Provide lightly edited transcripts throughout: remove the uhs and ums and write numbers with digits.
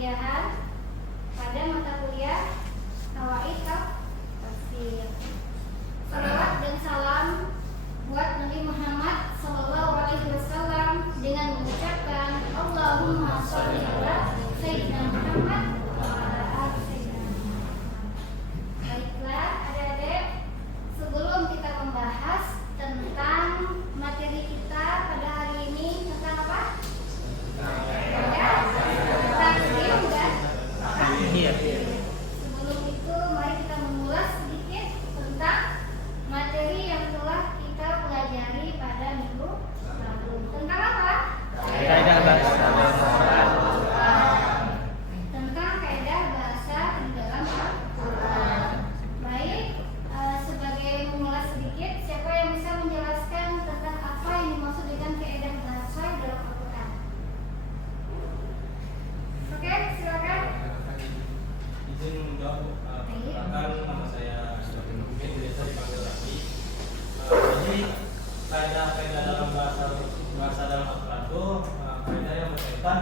perkuliahan pada mata kuliah Qawaid Tafsir. Salawat dan salam buat Nabi Muhammad Sallallahu Alaihi Wasallam dengan mengucapkan Allahumma sholli ala Sayyidina Muhammad wa ala ali Sayyidina Muhammad. Baiklah adik-adik, sebelum kita membahas tentang materi kita pada hari ini tentang apa? Sebelum itu mari kita mengulas sedikit tentang materi yang telah kita pelajari pada minggu lalu. Tentang apa? Kaidah bahasa Tentang kaidah bahasa di dalam Al-Quran. Baik, sebagai mengulas sedikit, siapa yang bisa menjelaskan tentang apa yang dimaksud dengan kaidah bahasa di dalam Al-Quran? Oke, silakan. Izin menjawab, perkenalkan nama saya mungkin biasa dipanggil Raffi. Jadi kaidah dalam bahasa dalam Al-Quran itu kaidah yang berkaitan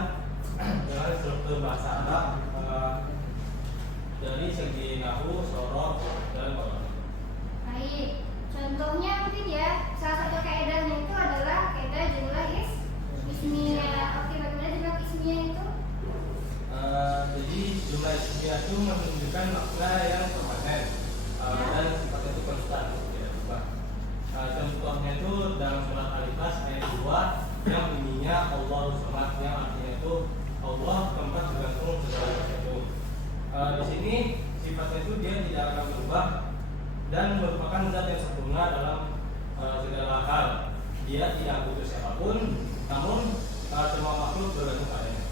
dengan struktur bahasa Arab dari segi nahwu, sorof, dan qolom. Baik, contohnya mungkin ya, salah satu kaidahnya itu adalah kaidah jumlah ismiyah. Oke, bagaimana jumlah ismiyah itu? Jadi jumlah ismiyah itu menunjukkan makna yang permanen dan sifatnya itu konstan, tidak berubah. Contohnya itu dalam surat Al-Ikhlas ayat 2 yang bunyinya Allahu Samad, yang artinya itu Allah tempat bergantung segala sesuatu. Di sini sifatnya itu dia tidak akan berubah dan merupakan zat yang sempurna dalam segala hal. Dia tidak butuh siapapun, namun semua makhluk bergantung padanya.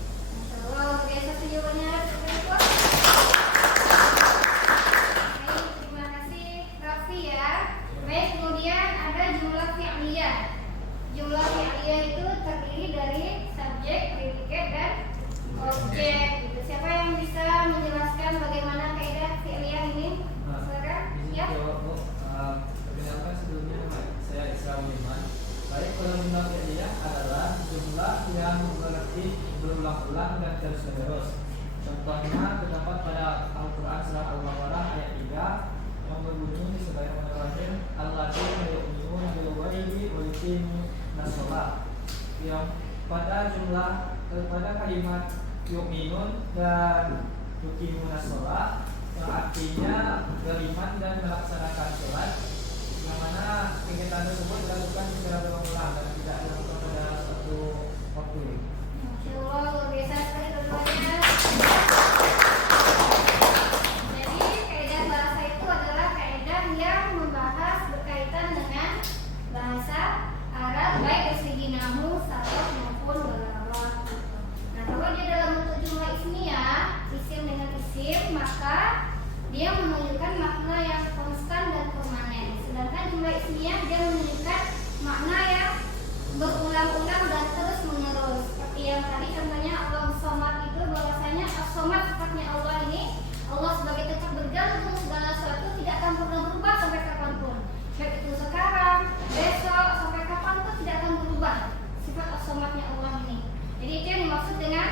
Wow, biasa jawabannya seperti itu. Baik, terima kasih Raffi ya. Baik, kemudian ada jumlah fi'liyah. Jumlah fi'liyah itu terdiri dari subjek, predikat, dan objek. Gitu. Siapa yang bisa menjelaskan bagaimana kaidah fi'liyah ini? Silakan. Ya. Perkenalkan sebelumnya nama saya Isra Iman. Baik, kalau jumlah fi'liyah adalah jumlah yang berarti berulang-ulang dan terus-menerus. Contohnya terdapat pada Al-Quran surah Al-Baqarah ayat 3 yang berbunyi sebagaimana Alladzina yu'minuna bil ghaibi wa yuqimuna shalah. Yang pada kalimat yu'minun dan yuqimuna shalah yang artinya beriman dan melaksanakan sholat, yang mana kegiatan tersebut dilakukan secara berulang-ulang dan tidak dilakukan pada satu waktu. Masya Allah, luar biasa sekali keduanya. Jadi kaidah bahasa itu adalah kaidah yang membahas berkaitan dengan bahasa Arab, baik dari segi nahwu, saraf maupun balaghah. Nah, kalau dia dalam bentuk jumlah ismiyah, isim dengan isim, maka dia menunjukkan makna yang konstan dan permanen. Sedangkan jumlah ismiyah dia menunjukkan makna yang berulang-ulang dan terus menerus. Seperti yang tadi contohnya Allah Somad itu, bahwasanya As-Somad sifatnya Allah ini, Allah sebagai tempat bergantung segala sesuatu, tidak akan pernah berubah sampai kapanpun. Baik itu sekarang, besok, sampai kapanpun tidak akan berubah sifat As-Somadnya Allah ini. Jadi itu yang dimaksud dengan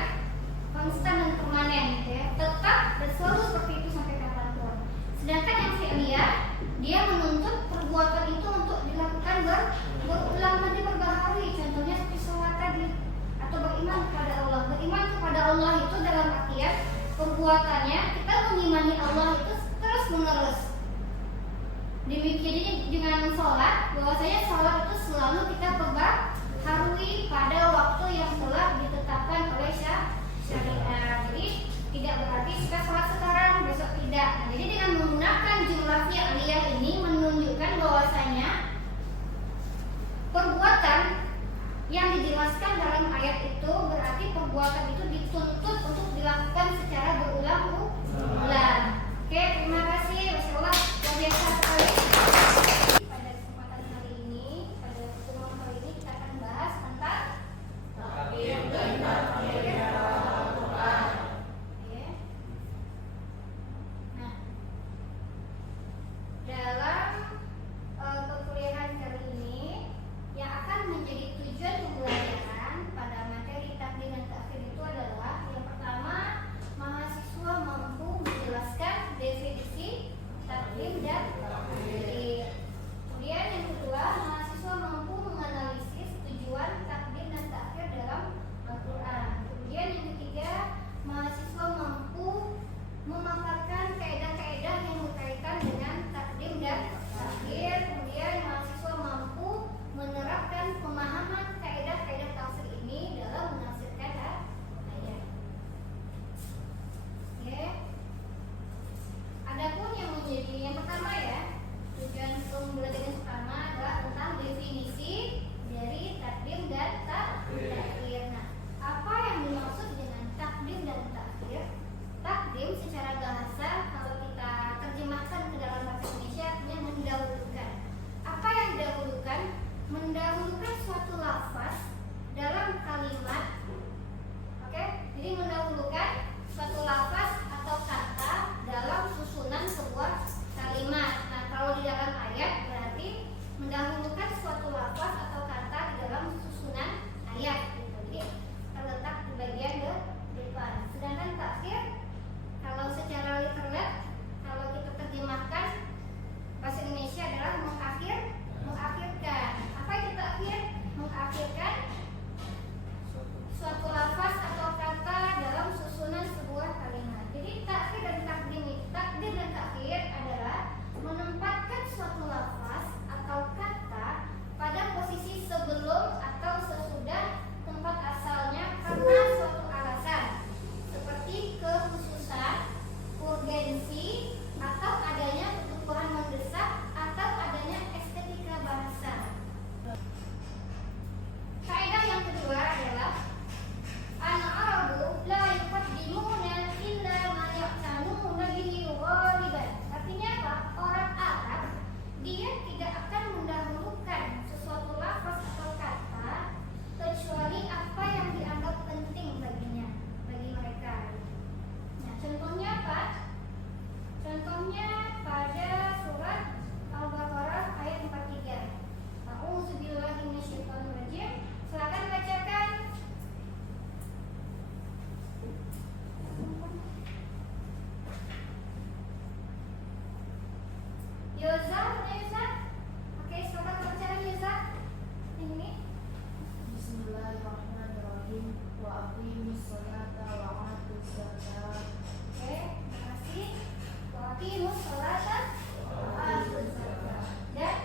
konstan dan permanen, gitu ya. Tetap dan selalu seperti itu sampai kapanpun. Sedangkan yang fi'liyah, dia menuntut perbuatan itu untuk dilakukan berulang nanti berbaharui. Contohnya seperti sholat tadi, atau beriman kepada Allah. Beriman kepada Allah itu dalam artian perbuatannya kita mengimani Allah itu terus menerus. Demikian dengan sholat, bahwasanya sholat itu selalu kita perbaharui pada waktu yang telah ditetapkan oleh syariat. Jadi tidak berarti kita sholat sekarang, besok tidak. Nah, jadi dengan menggunakan jumlah fi'liyah ini menunjukkan bahwasanya perbuatan yang dijelaskan dalam ayat itu berarti perbuatan itu dituntut untuk dilakukan secara berulang-ulang. Oke, terima kasih. Masya Allah, luar biasa sekali. Pada kesempatan kali ini, pada pertemuan kali ini kita akan bahas tentang takdim secara bahasa kalau kita terjemahkan ke dalam bahasa Indonesia artinya mendahulukan. Apa yang didahulukan? Mendahulukan suatu lafaz dalam kalimat. Oke, jadi mendahulukan suatu lafaz atau kata dalam susunan sebuah kalimat. Nah, kalau di dalam ayat berarti mendahulukan suatu lafaz atau kata di dalam susunan ayat gitu. Jadi terletak di bagian depan. Sedangkan takhir kalau secara literal kalau kita terjemahkan bahasa Indonesia adalah mengakhirkan. Apa itu takhir? Mengakhirkan suatu lafaz atau kata dalam susunan sebuah kalimat. Jadi takhir dan takdim dan takhir adalah menempatkan suatu lafaz atau kata pada posisi sebelum atau sesudah tempat asalnya karena suatu alasan seperti kekhususan, urgensi, atau adanya kebutuhan mendesak atau adanya estetika bahasa. Kaidah yang kedua adalah al-arabu la yuqaddimuna illa ma yaqtanuna bihi ghaliban. Artinya apa? Orang Arab dia tidak akan mendahulukan sesuatu lafaz atau kata kecuali apa yang dianggap penting baginya, bagi mereka. Nah, contohnya apa? Contohnya pada surat Al-Baqarah ayat 43. A'udzubillahi minasyaitonirrajim. Silakan bacakan. Yoza, Yoza. Oke, silakan bacakan Yoza. Ini. Bismillahirrahmanirrahim. Wa aqimus sholata wa atuz zakata. Oke, terima kasih. Wa aqimus sholata wa atuz zakata. Dan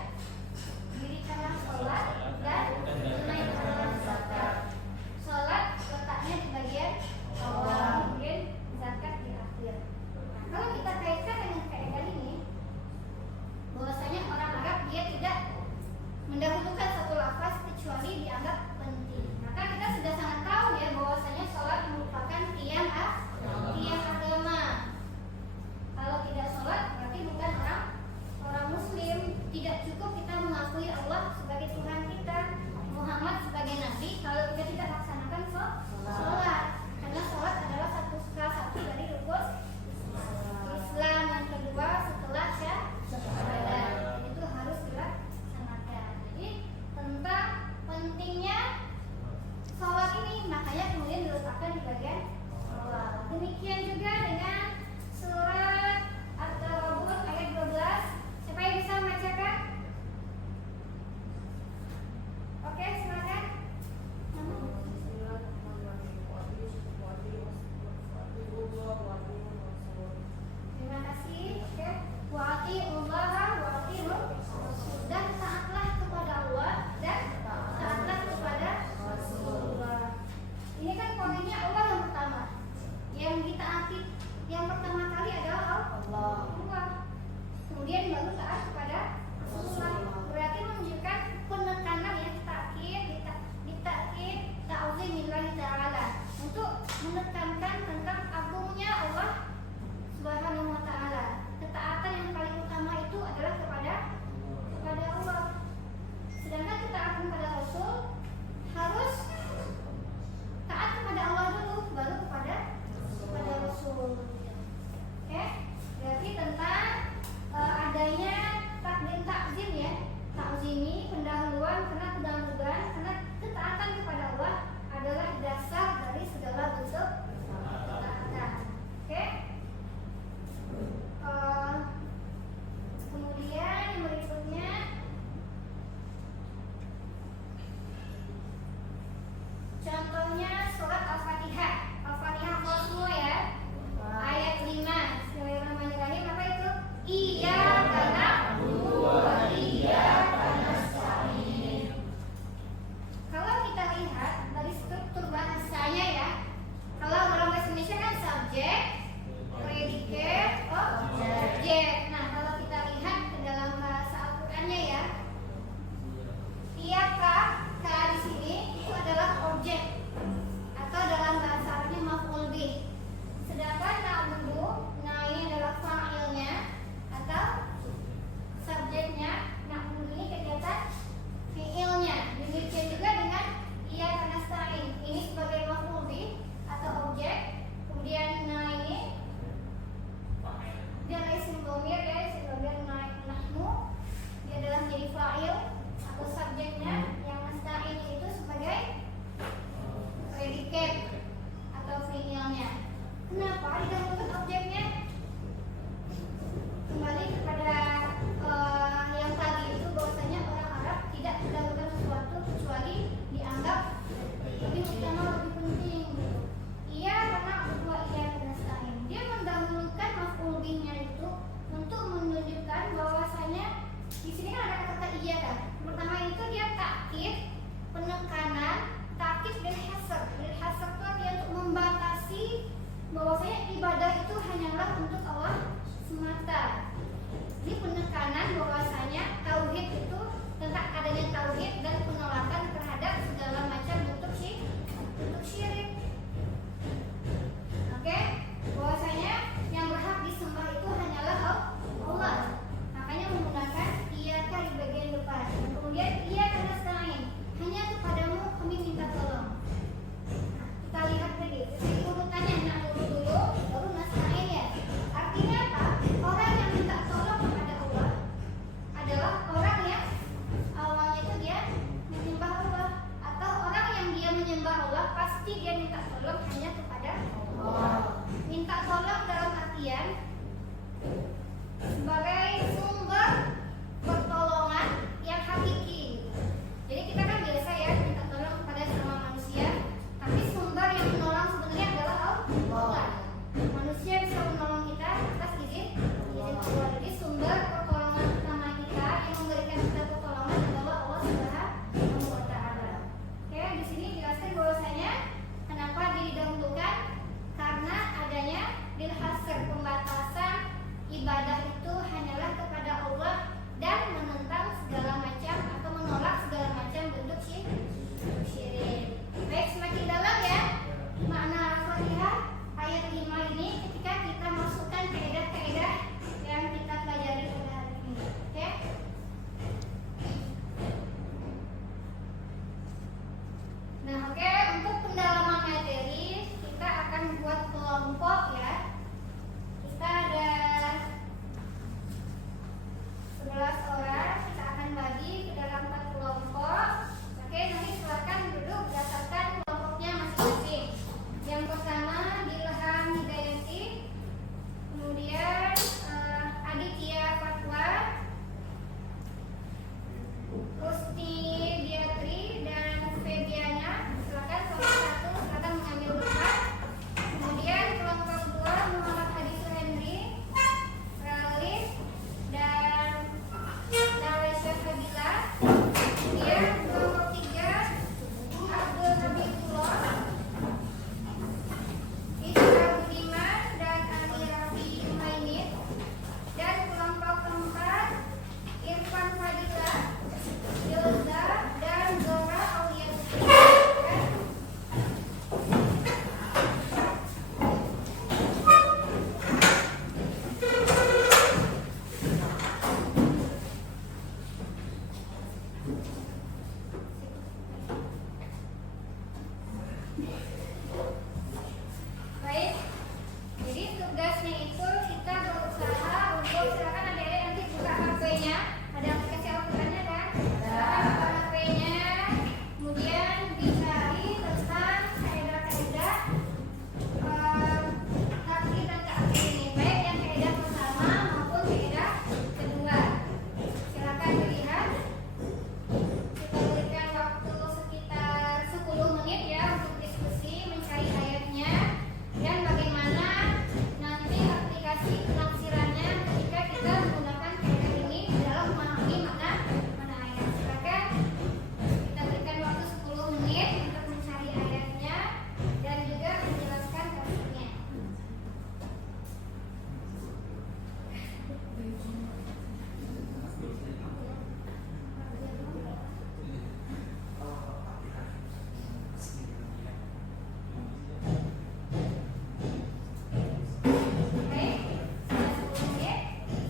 dirikanlah sholat dan tunaikanlah zakat. Sholat letaknya di bagian awal, kemudian zakat di akhir. Nah, kalau kita kaitkan dengan kaidah ini, bahwasanya orang Arab dia tidak mendahulukan satu lafaz kecuali dianggap penting. Maka kita sudah sangat tahu ya bahwasanya sholat merupakan tiang agama. Kalau tidak sholat berarti bukan orang Muslim. Tidak cukup kita mengakui Allah sebagai Tuhan kita, Muhammad sebagai Nabi kalau kita tidak laksanakan sholat. Karena sholat adalah salah satu dari rukun Islam yang kedua setelah syahadat. Itu harus dilaksanakan. Jadi tentang pentingnya sholat ini makanya kemudian diletakkan di bagian awal. Demikian juga dengan surat At-Taghabun ayat 12. Siapa yang bisa membacakan? Oke, silakan. Terima kasih. Oke. Wa atiullaha wa atiur rasul. Dan taatlah kepada Allah dan taatlah kepada Rasulullah. Ini kan poinnya Allah yang pertama. Yang ditaati yang pertama kali adalah Allah. Kemudian baru taat kepada Rasulullah. Berarti menunjukkan penekanan ya ditakdir ta'zimillahi ta'ala untuk menekankan tentang agungnya Allah Subhanahu wa ta'ala. Ketaatan yang paling utama itu adalah kepada Allah. Sedangkan ketaatan kepada Rasul harus taat kepada Allah dulu baru kepada Rasul. Oke? Berarti tentang adanya takzim ya, takzimi pendahuluan karena ketaatan kepada Allah adalah dasar dari segala bentuk ketaatan. menunjukkan bahwasanya di sini kan ada kata iya kan. Pertama itu dia takkid, penekanan, takkid bil hasr. Bil hasr itu artinya untuk membatasi bahwasanya ibadah itu hanyalah untuk Allah semata. Ini penekanan bahwasanya tauhid itu tentang adanya tauhid dan penolakan terhadap segala macam bentuk syirik. Oke, bahwasanya yang berhak disembah itu hanyalah Allah. Makanya menggunakan iyyaka di bagian depan. Kemudian iyyaka nasta'in, hanya kepadamu kami minta tolong. Nah, kita lihat lagi. Jadi urutannya dulu, baru nasta'in ya. Artinya apa? Orang yang minta tolong kepada Allah adalah orang yang awalnya itu dia menyembah Allah, atau orang yang dia menyembah Allah pasti dia minta tolong hanya kepada Allah. Minta tolong dalam artian sebagai sumber pertolongan yang hakiki. Jadi kita kan biasa ya minta tolong kepada sama manusia, tapi sumber yang menolong sebenarnya adalah Allah. Manusia bisa menolong kita atas izin Allah. Jadi sumber pertolongan utama kita yang memberikan kita pertolongan adalah Allah Subhanahu wa taala. Oke, di sini dijelaskan bahwasanya kenapa didahulukan, karena adanya bil hasr, pembatasan ibadah itu hanyalah kepada Allah dan menentang segala macam atau menolak segala macam bentuk syirik. Baik, semakin dalam ya makna Al-Fatihah ayat 5 ini ketika kita masukkan kaidah-kaidah yang kita pelajari pada hari ini. Oke? Nah, oke, untuk pendalaman materi kita akan buat kelompok ya. Kita ada 11 orang, kita akan bagi ke dalam 4 kelompok. Oke, nanti silakan duduk berdasarkan kelompoknya masing-masing. Yang pertama Dilham Hidayati, kemudian Aditya Fatwa, Rusti Diatri, dan Febiana. Silakan kelompok 1, silakan mengambil tempat. Kemudian kelompok 2 Muhammad Hadi Suhendri, Ralif, dan Nawesha Fadila. Kemudian kelompok 3 Abdul Habibullah, Isra Budiman, dan Amirafi Muhaimin. Dan kelompok 4 Irfan Fadila, Yoza, dan Zora Auliyatul. Baik, jadi tugasnya itu kita berusaha untuk, silakan adik-adik nanti buka HP-nya, ada aplikasi Al-Qurannya kan? Silakan buka HP-nya, kemudian dicari tentang kaidah-kaidah takdir dan ta'khir ini, baik yang kaidah pertama maupun kaidah kedua. Silakan dilihat. Kita berikan waktu sekitar 10 menit ya untuk diskusi, mencari ayatnya, dan bagaimana nanti aplikasi penafsirannya ketika kita menggunakan kaidah ini dalam memahami makna ayat. Silakan kita berikan waktu 10 menit untuk mencari ayatnya dan juga menjelaskan tafsirnya. Baik, sudah 10 menit.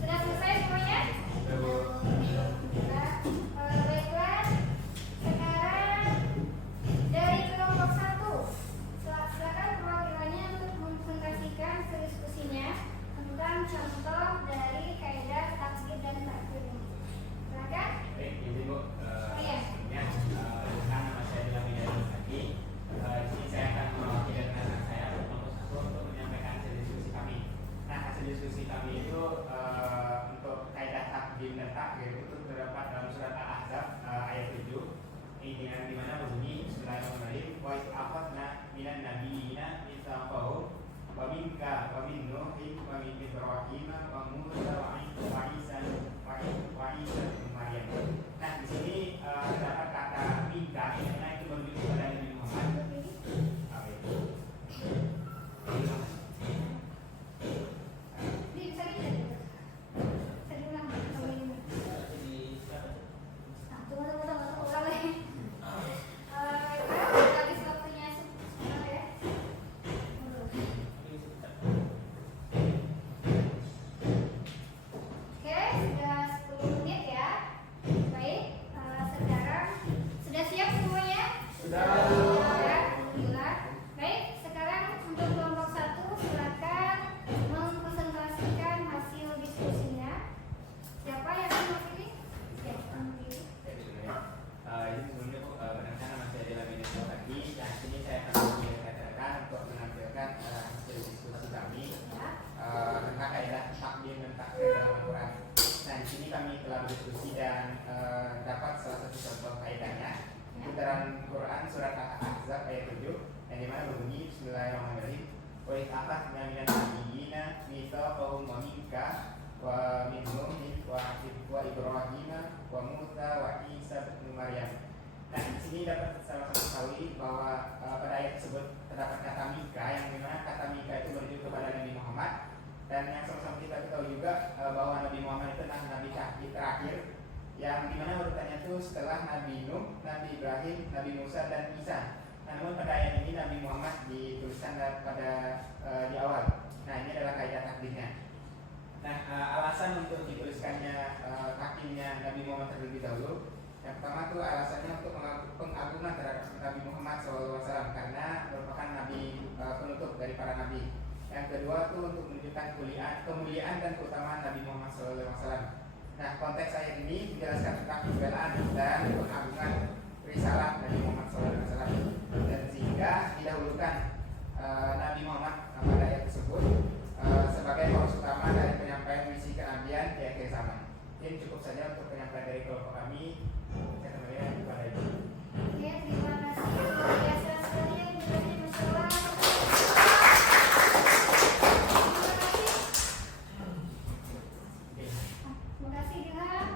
Sudah selesai semuanya? Baiklah, sekarang dari kelompok 1, silakan perwakilannya untuk mempresentasikan diskusinya tentang contoh dari kaidah takdir dan ta'khir ini. Silakan. Baik, izin Bu. Iya. Sebelumnya, perkenalkan nama saya Dilham Hidayati. Di sini saya akan mewakili rekan saya kelompok 1 untuk menyampaikan hasil diskusi kami. Nah, hasil diskusi kami itu untuk kaidah takdir dan ta'khir itu terdapat dalam surat Al-Ahzab ayat 7. Ini di mana berbunyi Bismillahirrahmanirrahim. Wa iz akhadna minan nabiyina mitsaqahum wa minka wa min Nuhin wa min Ibrahim wa Musa wa Isa kami telah berdiskusi dan dapat salah satu contoh kaidahnya Ya. dalam Quran surat Al-Ahzab ayat 7 yang dimana berbunyi Bismillahirrahmanirrahim wa ikhafna minan nabiyina mitsaqahum wa minka wa min Nuhin wa Ibrahim wa Musa wa Isa bin Maryam. Nah, di sini dapat sama-sama ketahui bahwa pada ayat tersebut terdapat kata Mika yang dimana kata Mika itu merujuk kepada Nabi Muhammad, dan yang sama-sama kita ketahui juga bahwa Nabi Muhammad itu adalah Nabi terakhir yang dimana urutannya itu setelah Nabi Nuh, Nabi Ibrahim, Nabi Musa dan Isa. Namun pada ayat ini Nabi Muhammad dituliskan pada di awal. Nah, ini adalah kaidah takdirnya. Nah, alasan untuk dituliskannya takdirnya Nabi Muhammad terlebih dahulu. Yang pertama itu alasannya untuk pengagungan terhadap Nabi Muhammad SAW karena merupakan Nabi penutup dari para Nabi. Yang kedua itu untuk menunjukkan kemuliaan dan keutamaan Nabi Muhammad SAW. Nah, konteks ayat ini menjelaskan tentang pembelaan dan pengagungan risalah Nabi Muhammad SAW, dan sehingga didahulukan Nabi Muhammad pada ayat tersebut sebagai fokus utama dari penyampaian misi kenabian di akhir zaman. Ini cukup saja untuk penyampaian dari kelompok kami. Saya kembalikan kepada Ibu. Oke, terima kasih. Luar biasa sekali yang berani masalah. Terima kasih Ilham.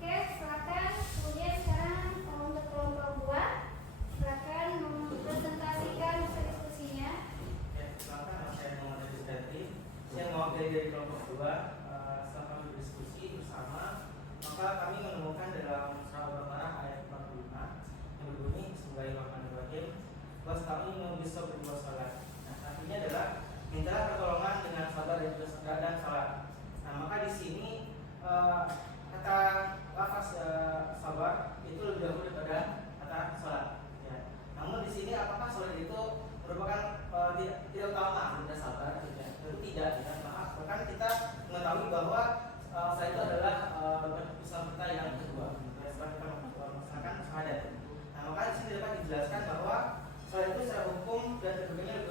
Oke, silakan. Kemudian sekarang untuk kelompok 2, silakan mempresentasikan hasil diskusinya. Ya, silakan nama saya Muhammad Rizky. Saya mewakili dari kelompok 2. Setelah kami berdiskusi bersama, maka kami menemukan dalam surah Al-Baqarah ayat 45 yang berbunyi Bismillahirrahmanirrahim. Was kami bisa berbuat salat. Nah, artinya adalah mintalah pertolongan dengan sabar dan salat. Nah, maka di sini kata lafaz sabar itu lebih dahulu daripada kata salat. Ya. Namun di sini apakah salat itu merupakan tidak utama daripada sabar? Tentu tidak. Ya. Bahkan kita mengetahui bahwa salat itu adalah Islam kita yang kedua. Setelah kita melaksanakan syahadat. Nah, maka di sini dapat dijelaskan bahwa salat itu secara hukum dan kedudukannya lebih